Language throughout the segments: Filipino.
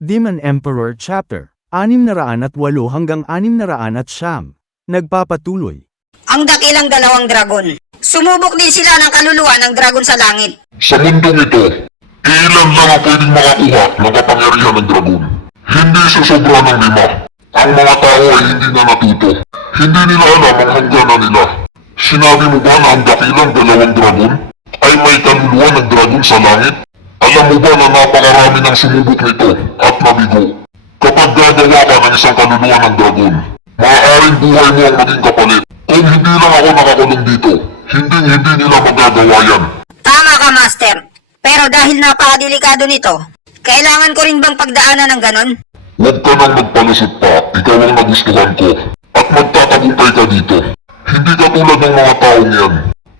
Demon Emperor Chapter 608 hanggang 609. Nagpapatuloy. Ang dakilang dalawang dragon. Sumubok din sila ng kaluluwa ng dragon sa langit. Sa mundong ito, ilan lang ang pwedeng makakuha ng kapangyarihan ng dragon. Hindi susobra ng 5. Ang mga tao ay hindi na natuto. Hindi nila alam ang hangganan nila. Sinabi mo ba na ang dakilang dalawang dragon ay may kaluluwa ng dragon sa langit? Alam mo ba na napakarami ng sumubok nito at nabigo? Kapag gagawa ka ng isang kaluluwa ng dragon, maaaring buhay mo ang maging kapalit. Kung hindi lang ako nakakulong dito, hindi nila magagawa yan. Tama ka, Master. Pero dahil napakadelikado nito, kailangan ko rin bang pagdaanan ng ganon? Huwag ka nang magpalusot pa, ikaw ang nagustuhan ko. At magtatagumpay ka dito. Hindi ka tulad ng mga taong yan,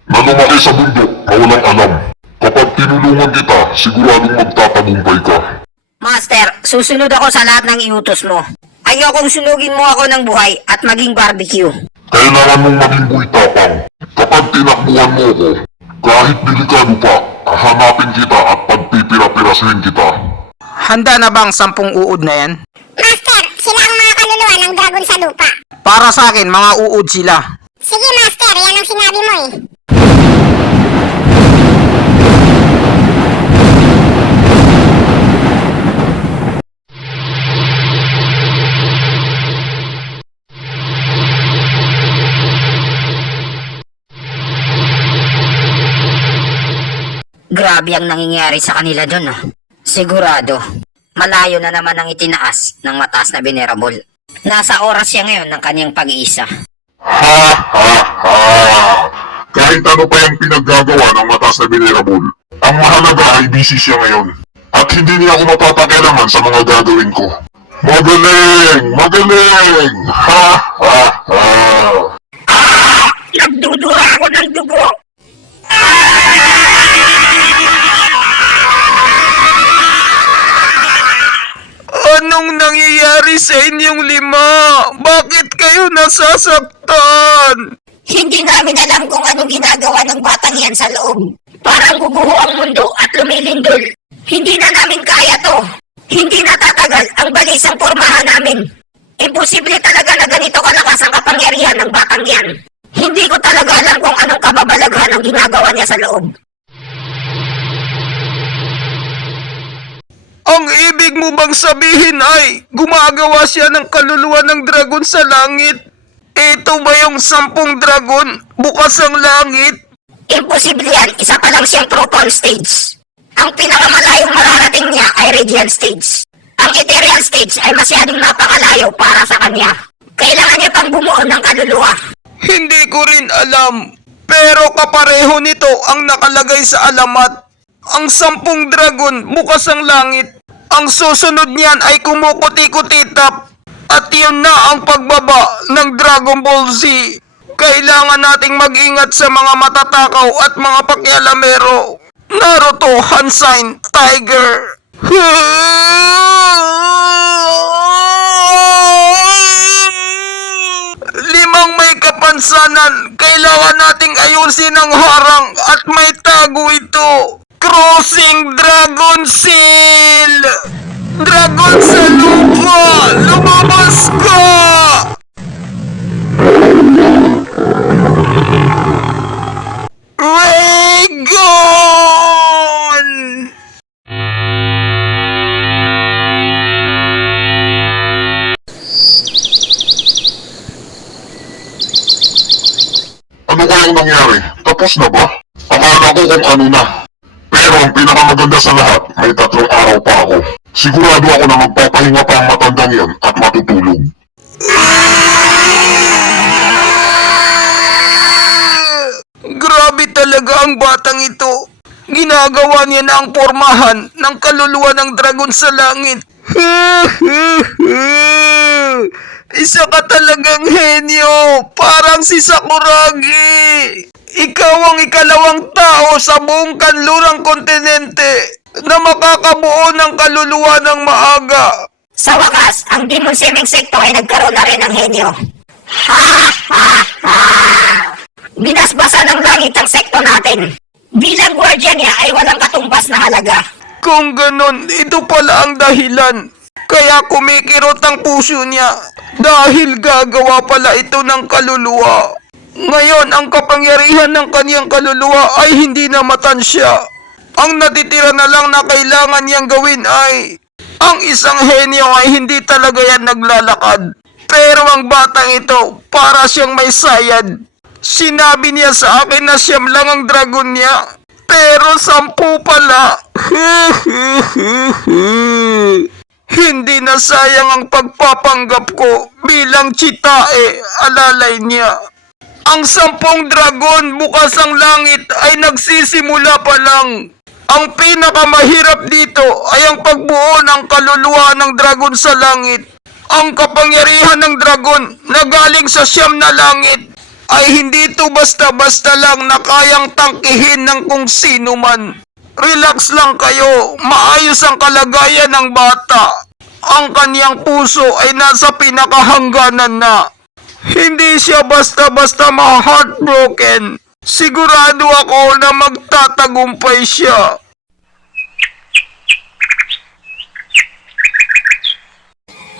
na lumaki sa bundok na walang alam. Kapag tinulungan kita, siguradong magtatagumpay ka. Master, susunod ako sa lahat ng iutos mo. Ayokong sunugin mo ako ng buhay at maging barbecue. Kailangan mong maging buhay-tapang. Kapag tinakbuhan mo ako, kahit delikado pa, hahanapin kita at pagpipira-pirasuhin kita. Handa na bang 10 uod na yan? Master, sila ang mga kaluluwa ng dragon sa lupa. Para sa akin, mga uod sila. Sige Master, yan ang sinabi mo eh. Grabe ang nangyayari sa kanila dun, ah. Sigurado, malayo na naman ang itinaas ng mataas na venerable. Nasa oras siya ngayon ng kanyang pag-iisa. Ha ha ha! Kahit ano pa yung pinaggagawa ng mataas na venerable, ang mahalaga ay busy siya ngayon. At hindi niya ako mapapakialaman sa mga gagawin ko. Magaling! Magaling! Ha ha ha! Nagdudura ako ng dugo! Anong nangyayari sa inyong 5? Bakit kayo nasasaktan? Hindi namin alam kung anong ginagawa ng batang yan sa loob. Parang guguho ang mundo at lumilindol. Hindi na namin kaya to. Hindi na tatagal ang balisang pormahan namin. Imposible talaga na ganito kalakas ang kapangyarihan ng batang yan. Hindi ko talaga alam kung anong kababalaghan ang ginagawa niya sa loob. Ang ibig mo bang sabihin ay gumagawa siya ng kaluluwa ng dragon sa langit? Ito ba yung 10 dragon bukas ang langit? Imposible yan. Isa pa lang siyang proton stage. Ang pinakamalayong mararating niya ay radiant stage. Ang ethereal stage ay masyadong napakalayo para sa kanya. Kailangan niya pang bumuo ng kaluluwa. Hindi ko rin alam. Pero kapareho nito ang nakalagay sa alamat. Ang 10 dragon bukas ang langit. Ang susunod niyan ay kumukuti-kutitap. At yun na ang pagbaba ng Dragon Ball Z. Kailangan nating mag-ingat sa mga matatakaw at mga pakialamero. Naruto, Hansign, Tiger. Limang may kapansanan. Kailangan nating ayusin ang harang at may tago ito. Crossing Dragon Seal! Dragon sa lupa! Lumabas ka! Raygon! Ano kayang nangyari? Tapos na ba? Akala ko kung ano na. Pero ang pinakamaganda sa lahat, may 3 araw pa ako. Sigurado ako na magpapahinga pa ang matandang yan at matutulog. Grabe talaga ang batang ito. Ginagawa niya na ang pormahan ng kaluluwa ng dragon sa langit. Isa ka talagang henyo, parang si Sakuragi. Ikaw ang ikalawang tao sa buong kanlurang kontinente na makakabuo ng kaluluwa ng maaga. Sa wakas, ang Demon Sim Insecto ay nagkaroon na rin ng henyo. Binasbasa ng langit ang sekto natin. Bilang guardian niya ay walang katumbas na halaga. Kung ganon, ito pala ang dahilan. Kaya kumikirot ang puso niya dahil gagawa pala ito ng kaluluwa. Ngayon, ang kapangyarihan ng kaniyang kaluluwa ay hindi na matansya. Ang natitira na lang na kailangan niyang gawin ay ang isang henyo ay hindi talaga yan naglalakad. Pero ang batang ito, para siyang may sayad. Sinabi niya sa akin na siyam lang ang dragon niya, pero 10 pala. Hindi na sayang ang pagpapanggap ko bilang tsitae, alalay niya. Ang 10 dragon bukas ang langit ay nagsisimula pa lang. Ang pinakamahirap dito ay ang pagbuo ng kaluluwa ng dragon sa langit. Ang kapangyarihan ng dragon na galing sa 9 na langit ay hindi ito basta-basta lang na kayang tangkihin ng kung sino man. Relax lang kayo, maayos ang kalagayan ng bata. Ang kaniyang puso ay nasa pinakahangganan na. Hindi siya basta-basta ma-heartbroken. Sigurado ako na magtatagumpay siya.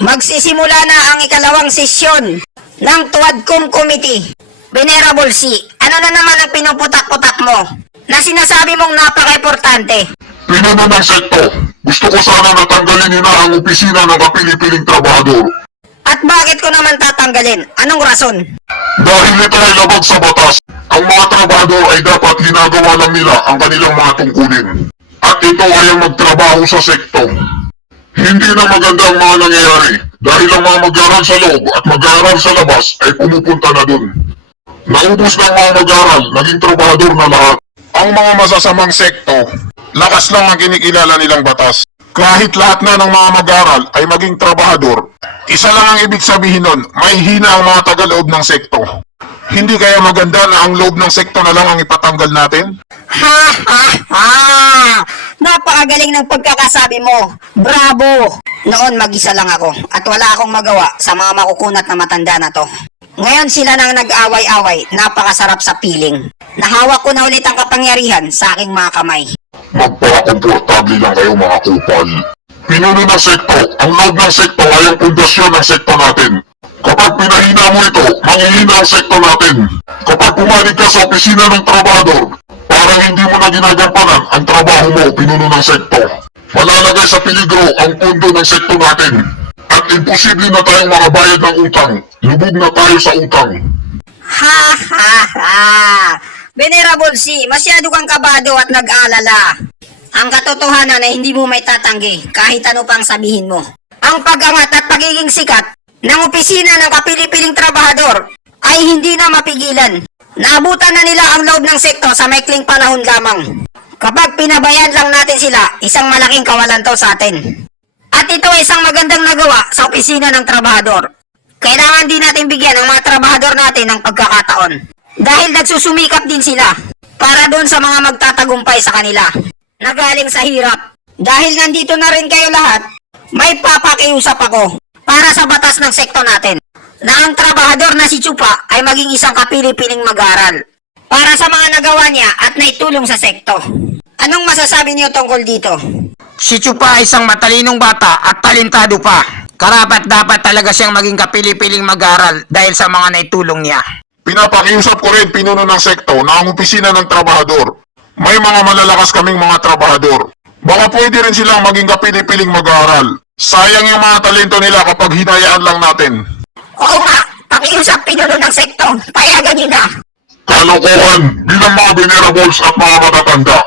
Magsisimula na ang ikalawang sesyon ng Tuwadkom Committee. Venerable C, ano na naman ang pinuputak-putak mo na sinasabi mong napaka-importante? Pinuno ng sekto. Gusto ko sana natanggalin nila ang opisina ng kapili-piling trabahador. At bakit ko naman tatanggalin? Anong rason? Dahil ito ay labag sa batas, ang mga trabahador ay dapat ginagawa lang nila ang kanilang mga tungkulin. At ito ay ang magtrabaho sa sekto. Hindi na maganda ang mga nangyayari dahil ang mga mag-aaral sa loob at mag-aaral sa labas ay pumupunta na dun. Naubos ng mga mag-aaral, naging trabahador na lahat. Ang mga masasamang sekto, lakas lang ang kinikilala nilang batas. Kahit lahat na ng mga mag-aaral ay maging trabahador, isa lang ang ibig sabihin nun, may hina ang mga taga-loob ng sekto. Hindi kaya maganda na ang loob ng sekto na lang ang ipatanggal natin? Ha ha ha! Napakagaling ng pagkakasabi mo. Bravo! Noon mag-isa lang ako at wala akong magawa sa mga makukunat na matanda na to. Ngayon sila nang nag-away-away, napakasarap sa piling. Nahawak ko na ulit ang kapangyarihan sa aking mga kamay. Magpakakomportable lang kayo mga kupal. Pinuno ng sekto, ang loob ng sekto ay ang pundasyon ng sekto natin. Kapag pinahina mo ito, manghihina ang sekto natin. Kapag pumanig ka sa opisina ng trabahador, parang hindi mo na ginagampanan ang trabaho mo, pinuno ng sekto. Malalagay sa peligro ang pundo ng sekto natin. At imposible na tayong makabayad ng utang. Lubog na tayo sa utang. Ha ha ha! Venerable C, masyado kang kabado at nag-aalala. Ang katotohanan ay hindi mo may tatanggi kahit ano pang sabihin mo. Ang pag-angat at pagiging sikat ng opisina ng kapili-piling trabahador ay hindi na mapigilan. Naabutan na nila ang loob ng sekto sa maikling panahon lamang. Kapag pinabayad lang natin sila, isang malaking kawalan to sa atin. At ito ay isang magandang nagawa sa opisina ng trabahador. Kailangan din natin bigyan ang mga trabahador natin ng pagkakataon. Dahil nagsusumikap din sila para doon sa mga magtatagumpay sa kanila na galing sa hirap. Dahil nandito na rin kayo lahat, may papakiusap ako para sa batas ng sekto natin na ang trabahador na si Chupa ay maging isang kapili-piling mag-aral para sa mga nagawa niya at naitulong sa sekto. Anong masasabi niyo tungkol dito? Si Chupa ay isang matalinong bata at talentado pa. Karapat dapat talaga siyang maging kapili-piling mag-aral dahil sa mga naitulong niya. Pinapakiusap ko rin pinuno ng sekto na ang opisina ng trabahador. May mga malalakas kaming mga trabahador. Baka pwede rin silang maging kapili-piling mag-aaral. Sayang yung mga talento nila kapag hinayaan lang natin. Oo nga, pakiusap pinuno ng sekto, payagan niyo na. Kalokohan bilang mga venerables at mga matatanda.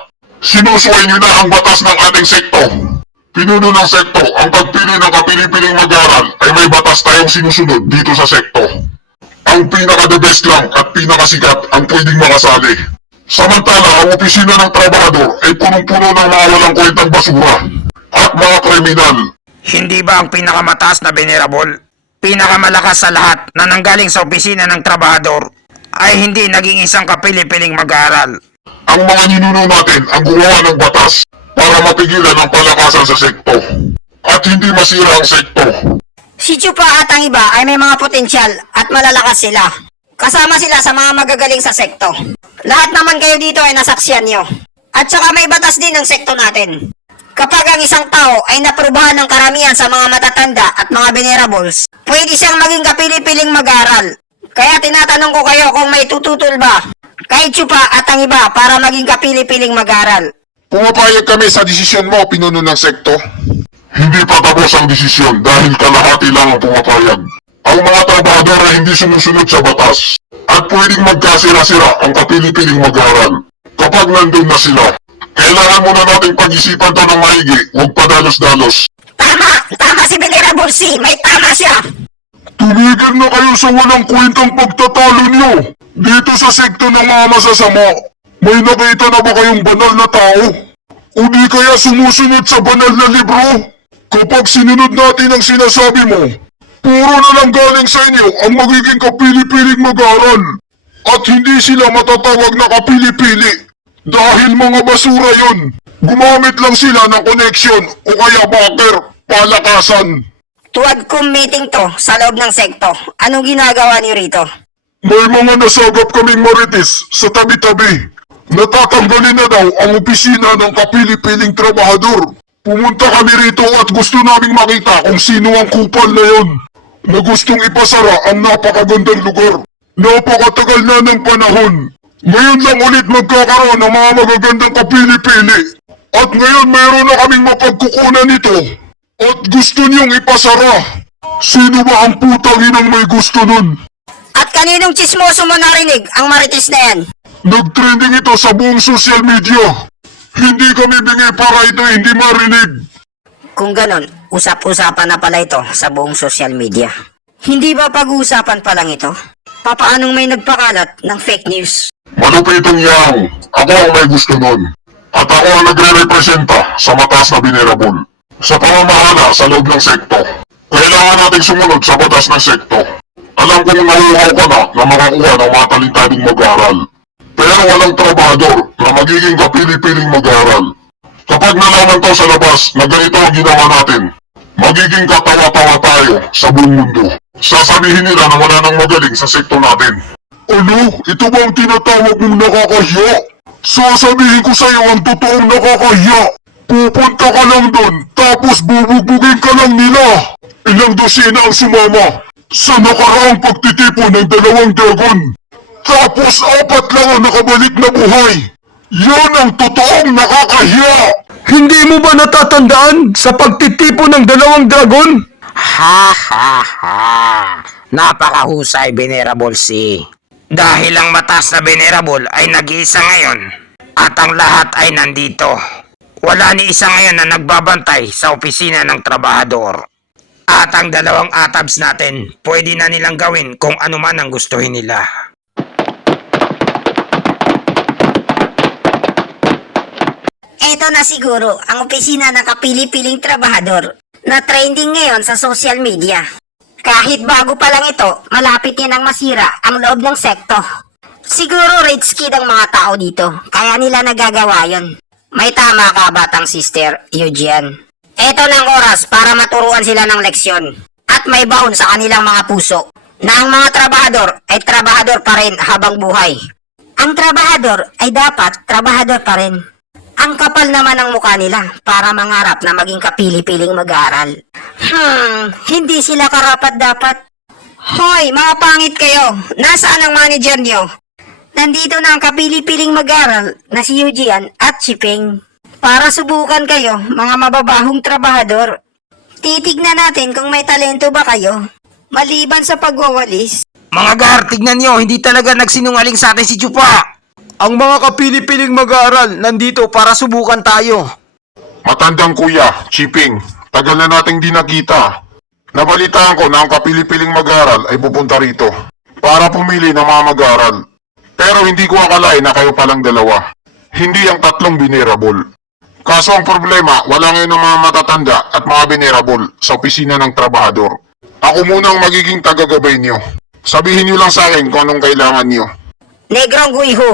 Sinusuway niyo na ang batas ng ating sekto. Pinuno ng sekto, ang pagpili ng kapili-piling mag-aaral ay may batas tayong sinusunod dito sa sekto. Ang pinaka-the best lang at pinakasikat ang pwedeng makasali. Samantala, ang opisina ng trabahador ay punong-puno ng mga walang kwentang basura at mga kriminal. Hindi ba ang pinakamataas na venerable, pinakamalakas sa lahat na nanggaling sa opisina ng trabahador ay hindi naging isang kapili-piling mag-aaral? Ang mga ninuno natin ang gumawa ng batas para mapigilan ang palakasan sa sekto at hindi masira ang sekto. Si Chupa at ang iba ay may mga potensyal at malalakas sila. Kasama sila sa mga magagaling sa sekto. Lahat naman kayo dito ay nasaksiyan nyo. At saka may batas din ng sekto natin. Kapag ang isang tao ay naprubahan ng karamihan sa mga matatanda at mga venerables, pwede siyang maging kapili-piling mag-aral. Kaya tinatanong ko kayo kung may tututol ba, kahit Chupa at ang iba para maging kapili-piling mag-aral. Pumapayag kami sa desisyon mo, pinuno ng sekto. Hindi pa tapos ang desisyon dahil kalahati lang ang pumapayag. Ang mga trabahador ay hindi sumusunod sa batas at pwedeng magkasira-sira ang kapili-piling mag-aral. Kapag nandun na sila, kailangan muna nating pag-isipan to ng maigi, huwag padalos-dalos. Tama si Venerable C, may tama siya. Tumigil na kayo sa walang kwentang pagtatalo niyo. Dito sa sekto ng mga masasama, may nakita na ba kayong banal na tao? O di kaya sumusunod sa banal na libro? Kapag sinunod natin ang sinasabi mo, puro na lang galing sa inyo ang magiging kapili-piling mag-aral. At hindi sila matatawag na kapili-pili. Dahil mga basura yon. Gumamit lang sila ng koneksyon o kaya backer, palakasan. Tuwad kong meeting to sa loob ng sekto. Anong ginagawa niyo rito? May mga nasagap kaming marites sa tabi-tabi. Natatanggalin na daw ang opisina ng kapili-piling trabahador. Pumunta kami rito at gusto naming makita kung sino ang kupal na yon. Na gustong ipasara ang napakagandang lugar. Napakatagal na ng panahon. Ngayon lang ulit magkakaroon ng mga magagandang kapili-pili. At ngayon mayroon na kaming mapagkukunan nito. At gusto niyong ipasara. Sino ba ang putang inang may gusto nun? At kaninong chismoso mo narinig ang marites na yan? Nag-trending ito sa buong social media. Hindi kami bingi para ito hindi marinig. Kung ganon, usap-usapan na pala ito sa buong social media. Hindi ba pag-uusapan pa lang ito? Papaanong may nagpakalat ng fake news? Malupitong yang, ako ang may gusto nun. At ako ang nagre-representa sa mataas na venerable. Sa pamamahala sa loob ng sekto. Kailangan nating sumunod sa batas ng sekto. Alam kong nahuhaw ka na makakuha ng mga talentadong mag-aaral. Pero walang trabahador na magiging kapili-piling mag-aaral. Kapag nalaman to sa labas na ganito ang ginawa natin, magiging katawa-tawa tayo sa buong mundo. Sasabihin nila na wala nang magaling sa sekto natin. Ano? Ito ba ang tinatawag mong nakakahiya? Sasabihin ko sa'yo ang totoong nakakahiya. Pupunta ka lang doon, tapos bubugbugin ka lang nila. Ilang dosina ang sumama sa nakaraang pagtitipon ng 2 dragon. Tapos 4 lang ang nakabalik na buhay. Yan ang totoong nakakahiya. Hindi mo ba natatandaan sa pagtitipon ng 2 dragon? Ha ha ha! Napakahusay, Venerable C. Dahil ang mataas na Venerable ay nag-iisa ngayon at ang lahat ay nandito. Wala ni isa ngayon na nagbabantay sa opisina ng trabahador. At ang 2 atabs natin, pwede na nilang gawin kung ano man ang gustuhin nila. Eto na siguro ang opisina ng kapili-piling trabahador na trending ngayon sa social media. Kahit bago pa lang ito, malapit yan ang masira ang loob ng sekto. Siguro rich kid ang mga tao dito, kaya nila nagagawa yon. May tama ka, batang sister, Eugene. Eto na ang oras para maturuan sila ng leksyon. At may baon sa kanilang mga puso na ang mga trabahador ay trabahador pa rin habang buhay. Ang trabahador ay dapat trabahador pa rin. Ang kapal naman ng mukha nila para mangarap na maging kapili-piling mag-aaral. Hindi sila karapat-dapat. Hoy, mga pangit kayo! Nasaan ang manager nyo? Nandito na ang kapili-piling mag-aaral na si Eugene at Chipeng. Para subukan kayo, mga mababahong trabahador. Titignan natin kung may talento ba kayo. Maliban sa pagwawalis. Mga gar, tignan nyo, hindi talaga nagsinungaling sa atin si Chupa. Ang mga kapili-piling mag-aaral nandito para subukan tayo. Matandang kuya, Chiping, tagal na nating di nakita. Nabalitaan ko na ang kapili-piling mag-aaral ay pupunta rito para pumili ng mga mag-aaral. Pero hindi ko akalain na kayo palang 2. Hindi ang 3 venerable. Kaso ang problema, wala ngayon ng mga matatanda at mga venerable sa opisina ng trabahador. Ako muna ang magiging tagagabay niyo. Sabihin niyo lang sa akin kung anong kailangan niyo. Negrong Guiho,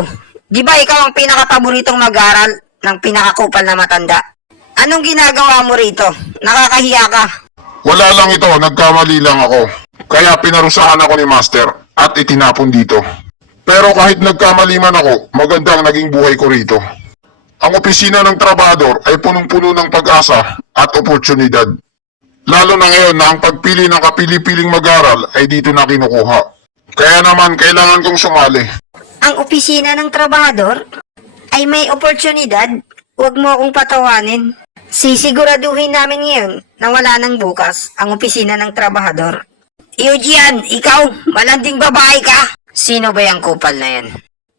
di ba ikaw ang pinakapaboritong mag-aaral ng pinakakupal na matanda? Anong ginagawa mo rito? Nakakahiya ka. Wala lang ito, nagkamali lang ako. Kaya pinarusahan ako ni Master at itinapon dito. Pero kahit nagkamali man ako, maganda ang naging buhay ko rito. Ang opisina ng trabahador ay punong-puno ng pag-asa at oportunidad. Lalo na ngayon na ang pagpili ng kapili-piling mag-aral ay dito na kinukuha. Kaya naman kailangan kong sumali. Ang opisina ng trabahador ay may oportunidad. Huwag mo akong patawanin. Sisiguraduhin namin ngayon na wala nang bukas ang opisina ng trabahador. Eugene, ikaw, malanding babae ka. Sino ba yung kupal na yan?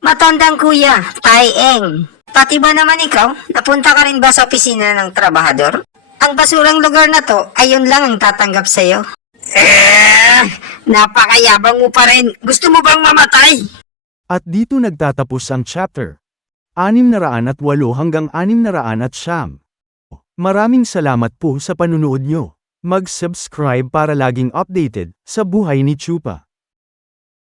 Matandang kuya, Tay-eng. Pati ba naman ikaw, napunta ka rin ba sa opisina ng trabahador? Ang basurang lugar na to, ayun lang ang tatanggap sa'yo. Napakayabang mo pa rin. Gusto mo bang mamatay? At dito nagtatapos ang chapter 608 hanggang 609. Maraming salamat po sa panunood nyo. Mag-subscribe para laging updated sa buhay ni Chupa.